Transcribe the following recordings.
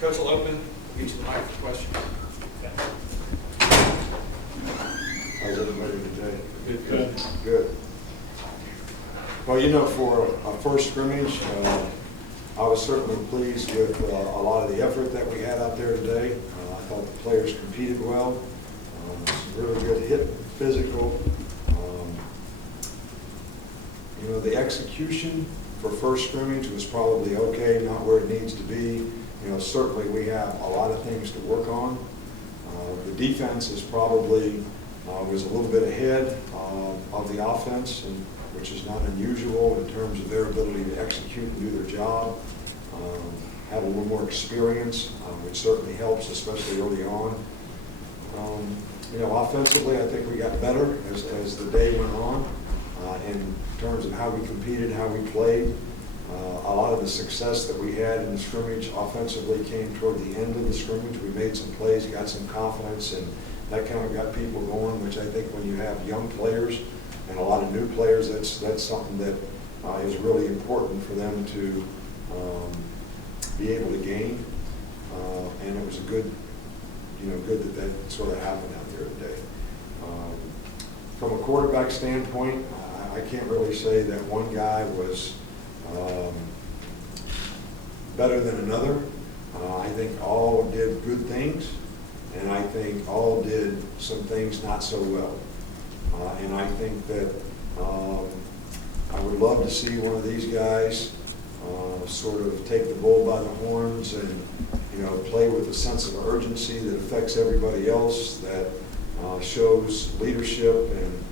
Coach will open, get you the mic for questions. How's everybody today? Good. Good. Well, you know, for a first scrimmage, I was certainly pleased with a lot of the effort that we had out there today. I thought the players competed well. Some really good hit, physical. You know, the execution for first scrimmage was probably okay, not where it needs to be. You know, certainly we have a lot of things to work on. The defense is probably was a little bit ahead of the offense, which is not unusual in terms of their ability to execute and do their job. Have a little more experience, which certainly helps, especially early on. You know, offensively, I think we got better as the day went on in terms of how we competed, how we played. A lot of the success that we had in the scrimmage offensively came toward the end of the scrimmage. We made some plays, got some confidence, and that kind of got people going, which I think when you have young players and a lot of new players, that's something that is really important for them to be able to gain. And it was a good, you know, good that sort of happened out there today. From a quarterback standpoint, I can't really say that one guy was better than another. I think all did good things, and I think all did some things not so well. And I think that I would love to see one of these guys sort of take the bull by the horns and, you know, play with a sense of urgency that affects everybody else, that shows leadership and,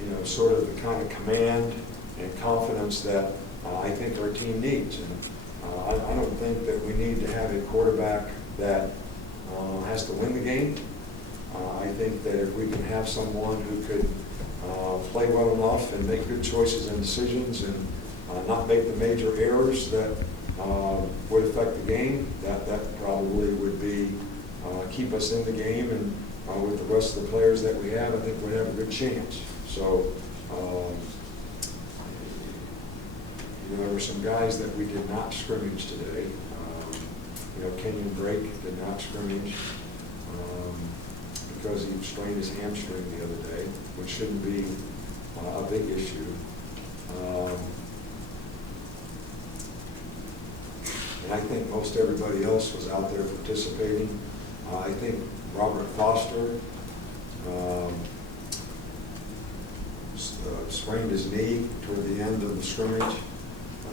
you know, sort of the kind of command and confidence that I think our team needs. And I don't think that we need to have a quarterback that has to win the game. I think that if we can have someone who could play well enough and make good choices and decisions and not make the major errors that would affect the game, that probably would be keep us in the game, and with the rest of the players that we have, I think we'd have a good chance. So, you know, there were some guys that we did not scrimmage today. You know, Kenyon Drake did not scrimmage because he strained his hamstring the other day, which shouldn't be a big issue. And I think most everybody else was out there participating. I think Robert Foster sprained his knee toward the end of the scrimmage.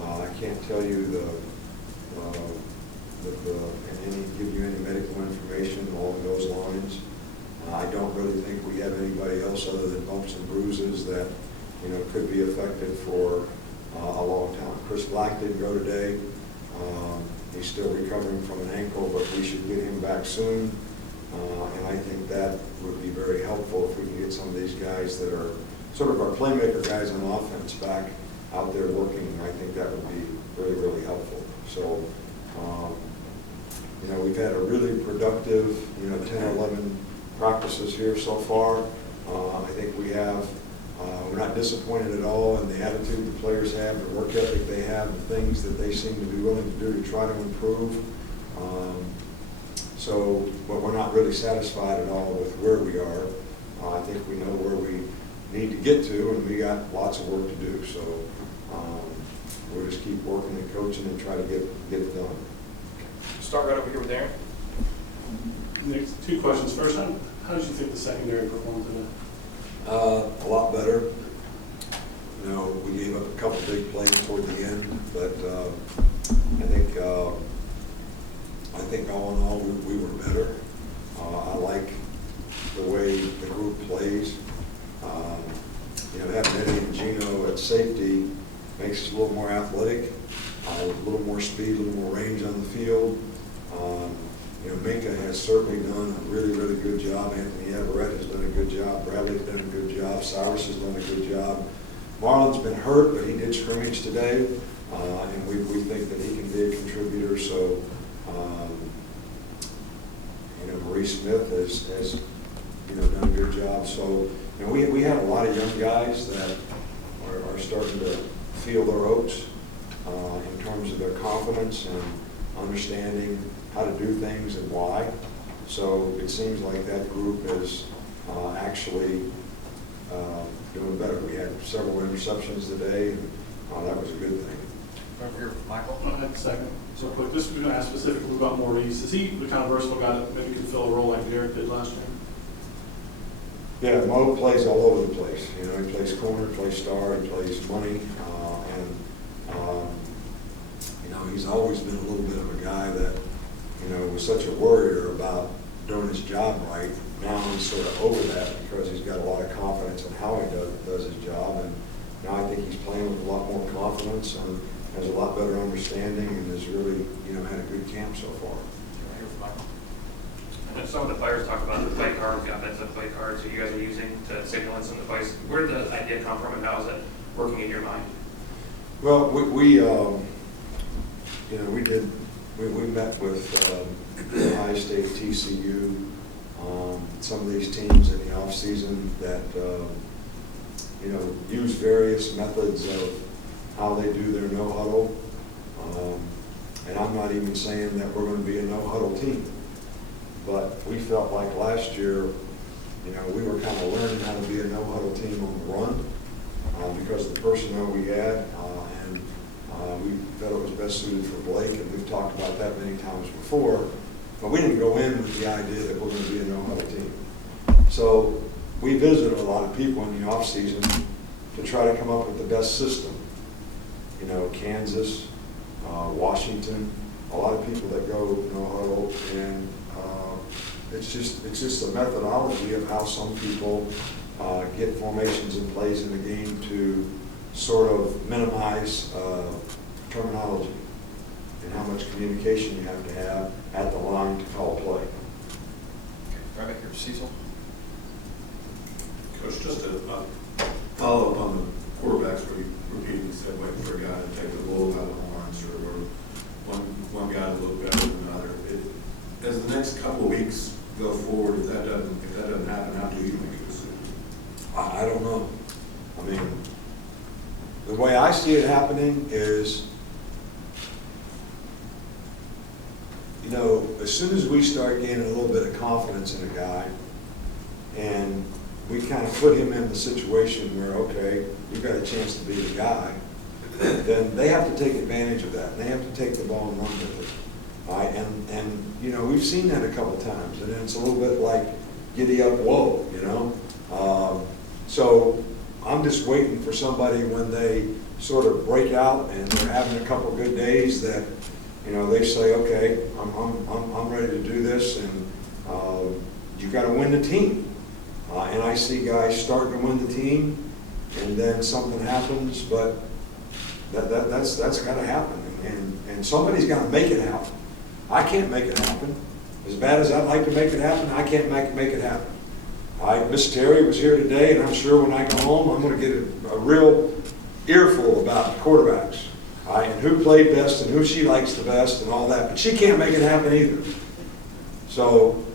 I can't tell you give you any medical information along those lines. I don't really think we have anybody else other than bumps and bruises that, you know, could be affected for a long time. Chris Black didn't go today. He's still recovering from an ankle, but we should get him back soon. And I think that would be very helpful if we can get some of these guys that are sort of our playmaker guys on offense back out there working. I think that would be really, really helpful. So, you know, we've had a really productive, you know, 10 or 11 practices here so far. I think we have, we're not disappointed at all in the attitude the players have, the work ethic they have, the things that they seem to be willing to do to try to improve. But we're not really satisfied at all with where we are. I think we know where we need to get to, and we got lots of work to do. So we'll just keep working and coaching and try to get it done. Start right over here with Aaron. Next, two questions. First, how did you think the secondary performed today? A lot better. You know, we gave up a couple big plays toward the end, but I think all in all we were better. I like the way the group plays. You know, having Eddie and Gino at safety makes us a little more athletic, a little more speed, a little more range on the field. You know, Minka has certainly done a really, really good job. Anthony Everett has done a good job. Bradley's done a good job. Cyrus has done a good job. Marlon's been hurt, but he did scrimmage today, and we think that he can be a contributor. So, you know, Marie Smith has you know, done a good job. So, you know, we have a lot of young guys that are starting to feel their oats in terms terms of their confidence and understanding how to do things and why. So it seems like that group is actually doing better. We had several interceptions today, and that was a good thing. Over here with Michael. I have a second. So quick, this is going to ask specifically about Maurice. Is he the kind of versatile guy that maybe can fill a role like Derek did last year? Yeah, Mo plays all over the place. You know, he plays corner, plays star, he plays money, you know, he's always been a little bit of a guy that, you know, was such a worrier about doing his job right. Now he's sort of over that because he's got a lot of confidence in how he does his job, and now I think he's playing with a lot more confidence and has a lot better understanding and has really, you know, had a good camp so far. Right here with Michael. And some of the players talk about the play cards, the offensive play cards that you guys are using to signal in some of the plays. Where did the idea come from, and how is it working in your mind? Well, we you know, we met with Ohio State, TCU, some of these teams in the off season that you know, use various methods of how they do their no-huddle. And I'm not even saying that we're going to be a no-huddle team. But we felt like last year, you know, we were kind of learning how to be a no-huddle team on the run because of the personnel we had. And we felt it was best suited for Blake, and we've talked about that many times before. But we didn't go in with the idea that we're going to be a no-huddle team. So we visited a lot of people in the off-season to try to come up with the best system. You know, Kansas, Washington, a lot of people that go no-huddle, and it's just a methodology of how some people get formations in place in the game to sort of minimize terminology and how much communication you have to have at the line to call play. Okay, right back here, Cecil. Coach, just to follow up on the quarterbacks where you repeatedly said waiting for a guy to take the bull by the horns or one guy to look better than another. As the next couple of weeks go forward, if that doesn't happen, how do you make a decision? I don't know. I mean, the way I see it happening is, you know, as soon as we start gaining a little bit of confidence in a guy, and we kind of put him in the situation where, okay, we've got a chance to be the guy, then they have to take advantage of that. They have to take the ball and run with it. All right? And you know, we've seen that a couple times, and it's a little bit like giddy up, whoa, you know. So I'm just waiting for somebody when they sort of break out and they're having a couple good days that, you know, they say, okay, I'm ready to do this, and you've got to win the team. And I see guys starting to win the team, and then something happens, but that's got to happen, and somebody's got to make it happen. I can't make it happen. As bad as I'd like to make it happen, I can't make it happen. Miss Terry was here today, and I'm sure when I go home, I'm going to get a real earful about quarterbacks, and who played best and who she likes the best and all that. But she can't make it happen either. So,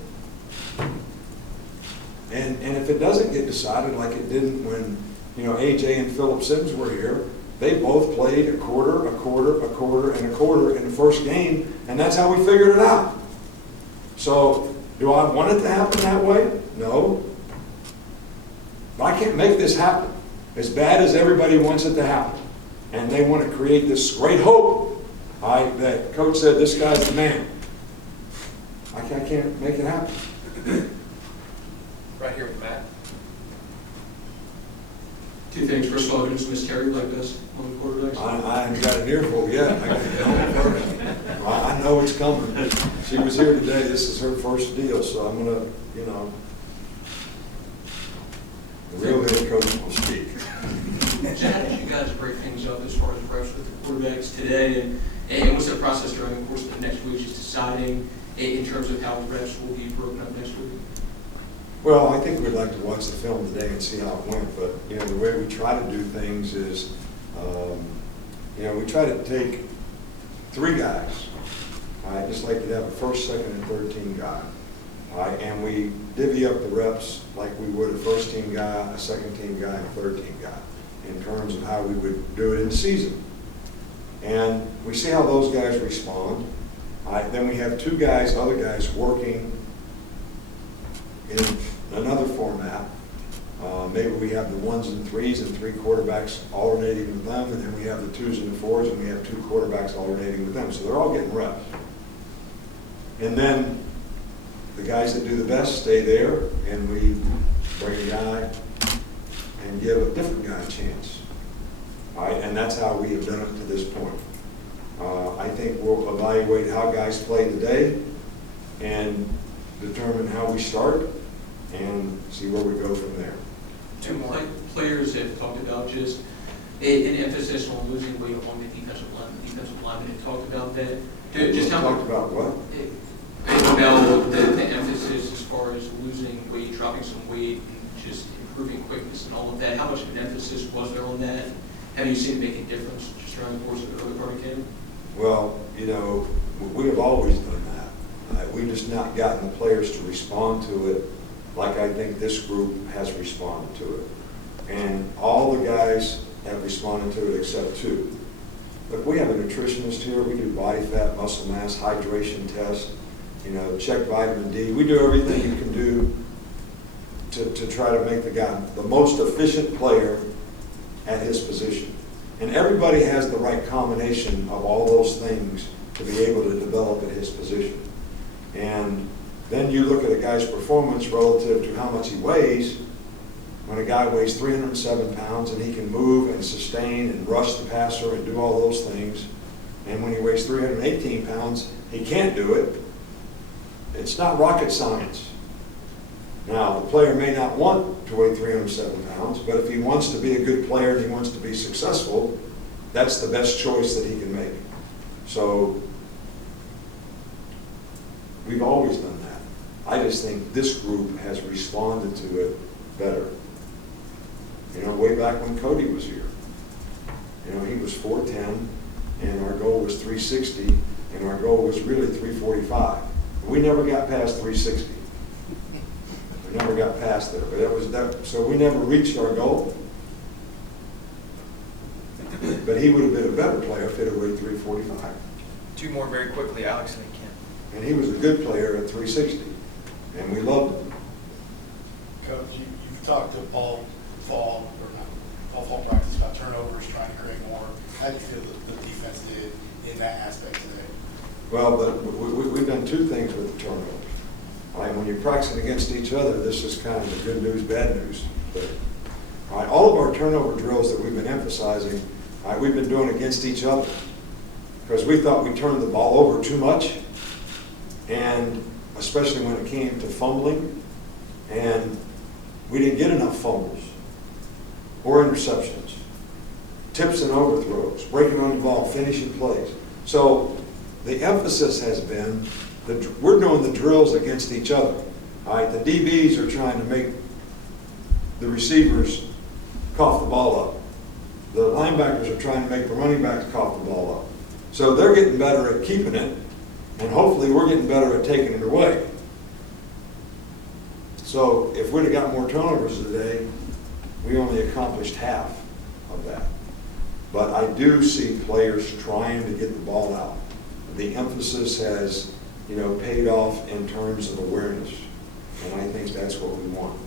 and if it doesn't get decided like it didn't when, you know, AJ and Phillip Sims were here, they both played a quarter, and a quarter in the first game, and that's how we figured it out. So, do I want it to happen that way? No. But I can't make this happen. As bad as everybody wants it to happen. And they want to create this great hope, that Coach said, this guy's the man. I can't make it happen. Right here with Matt. Two things. First of all, didn't Miss Terry like this on the quarterbacks? I haven't got an earful yet. I know it's coming. She was here today. This is her first deal, so I'm going to, you know, the real head coach will speak. How did you guys break things up as far as reps with the quarterbacks today? And what's the process during the course of the next week, just deciding in terms of how the reps will be broken up next week? Well, I think we'd like to watch the film today and see how it went, but, you know, the way we try to do things is, you know, we try to take three guys, just like you'd have a first, second, and third team guy, and we divvy up the reps like we would a first team guy, a second team guy, and a third team guy, in terms of how we would do it in the season. And we see how those guys respond. Then we have two guys, other guys working in another format. Maybe we have the 1s and 3s and 3 quarterbacks alternating with them, and then we have the 2s and the 4s, and we have 2 quarterbacks alternating with them. So they're all getting reps. And then the guys that do the best stay there, and we bring a guy and give a different guy a chance. All right, and that's how we have done it to this point. I think we'll evaluate how guys play today and determine how we start and see where we go from there. Two more. Players have talked about just an emphasis on losing weight along the defensive line. The defensive linemen have talked about that. Just how Talked about what? About the emphasis as far as losing weight, dropping some weight, and just improving quickness and all of that. How much of an emphasis was there on that? Have you seen it make a difference just around the course of the part of camp? Well, you know, we have always done that. We've just not gotten the players to respond to it like I think this group has responded to it. And all the guys have responded to it except 2. Look, we have a nutritionist here. We do body fat, muscle mass, hydration test, you know, check vitamin D. We do everything you can do to try to make the guy the most efficient player at his position. And everybody has the right combination of all those things to be able to develop at his position. And then you look at a guy's performance relative to how much he weighs. When a guy weighs 307 pounds and he can move and sustain and rush the passer and do all those things, and when he weighs 318 pounds, he can't do it. It's not rocket science. Now, the player may not want to weigh 307 pounds, but if he wants to be a good player and he wants to be successful, that's the best choice that he can make. So, we've always done that. I just think this group has responded to it better. You know, way back when Cody was here, you know, he was 4'10", and our goal was 360, and our goal was really 345. We never got past 360. We never got past there, but that was that. So we never reached our goal. But he would have been a better player if it had weighed 345. 2 more very quickly, Alex and then Ken. And he was a good player at 360, and we loved him. Coach, you've talked to all fall practice about turnovers, trying to create more. How do you feel the defense did in that aspect today? Well, we've done 2 things with the turnovers. Like when you're practicing against each other, this is kind of the good news, bad news thing. All right, all of our turnover drills that we've been emphasizing, we've been doing against each other because we thought we turned the ball over too much, and especially when it came to fumbling, and we didn't get enough fumbles or interceptions, tips and overthrows, breaking on the ball, finishing plays. So the emphasis has been that we're doing the drills against each other. All right, the DBs are trying to make the receivers cough the ball up. The linebackers are trying to make the running backs cough the ball up. So they're getting better at keeping it, and hopefully we're getting better at taking it away. So if we'd have got more turnovers today, we only accomplished half of that. But I do see players trying to get the ball out. The emphasis has, you know, paid off in terms of awareness, and I think that's what we want.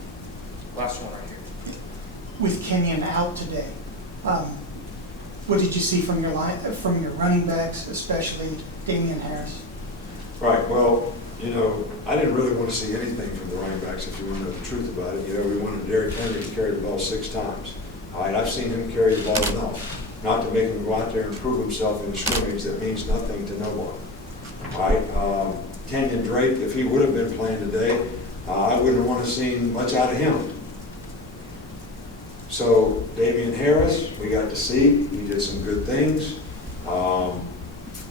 Last one right here. With Kenyon out today, what did you see from your running backs, especially Damian Harris? Right, well, you know, I didn't really want to see anything from the running backs, if you want to know the truth about it. You know, we wanted Derrick Henry to carry the ball 6 times. All right, I've seen him carry the ball enough, not to make him go out there and prove himself in a scrimmage that means nothing to no one. All right, Kenyon Drake, if he would have been playing today, I wouldn't want to see much out of him. So Damian Harris, we got to see. He did some good things.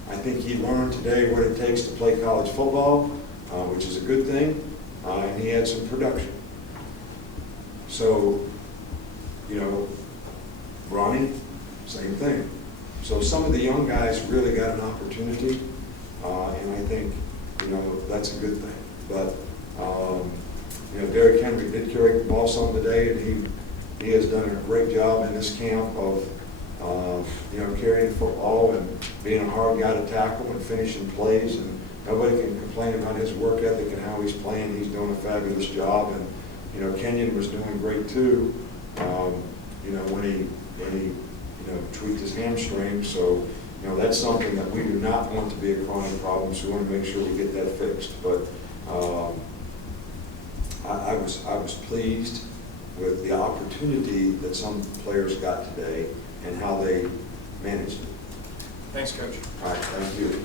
I think he learned today what it takes to play college football, which is a good thing, and he had some production. So, you know, Ronnie, same thing. So some of the young guys really got an opportunity, and I think, you know, that's a good thing. But, you know, Derrick Henry did carry the ball some today, and he has done a great job in this camp of Carrying the football and being a hard guy to tackle and finishing plays, and nobody can complain about his work ethic and how he's playing. He's doing a fabulous job, and, Kenyon was doing great too, when he tweaked his hamstring. So, that's something that we do not want to be a chronic problem, so we want to make sure we get that fixed. But I was pleased with the opportunity that some players got today and how they managed it. Thanks, Coach. All right, thank you.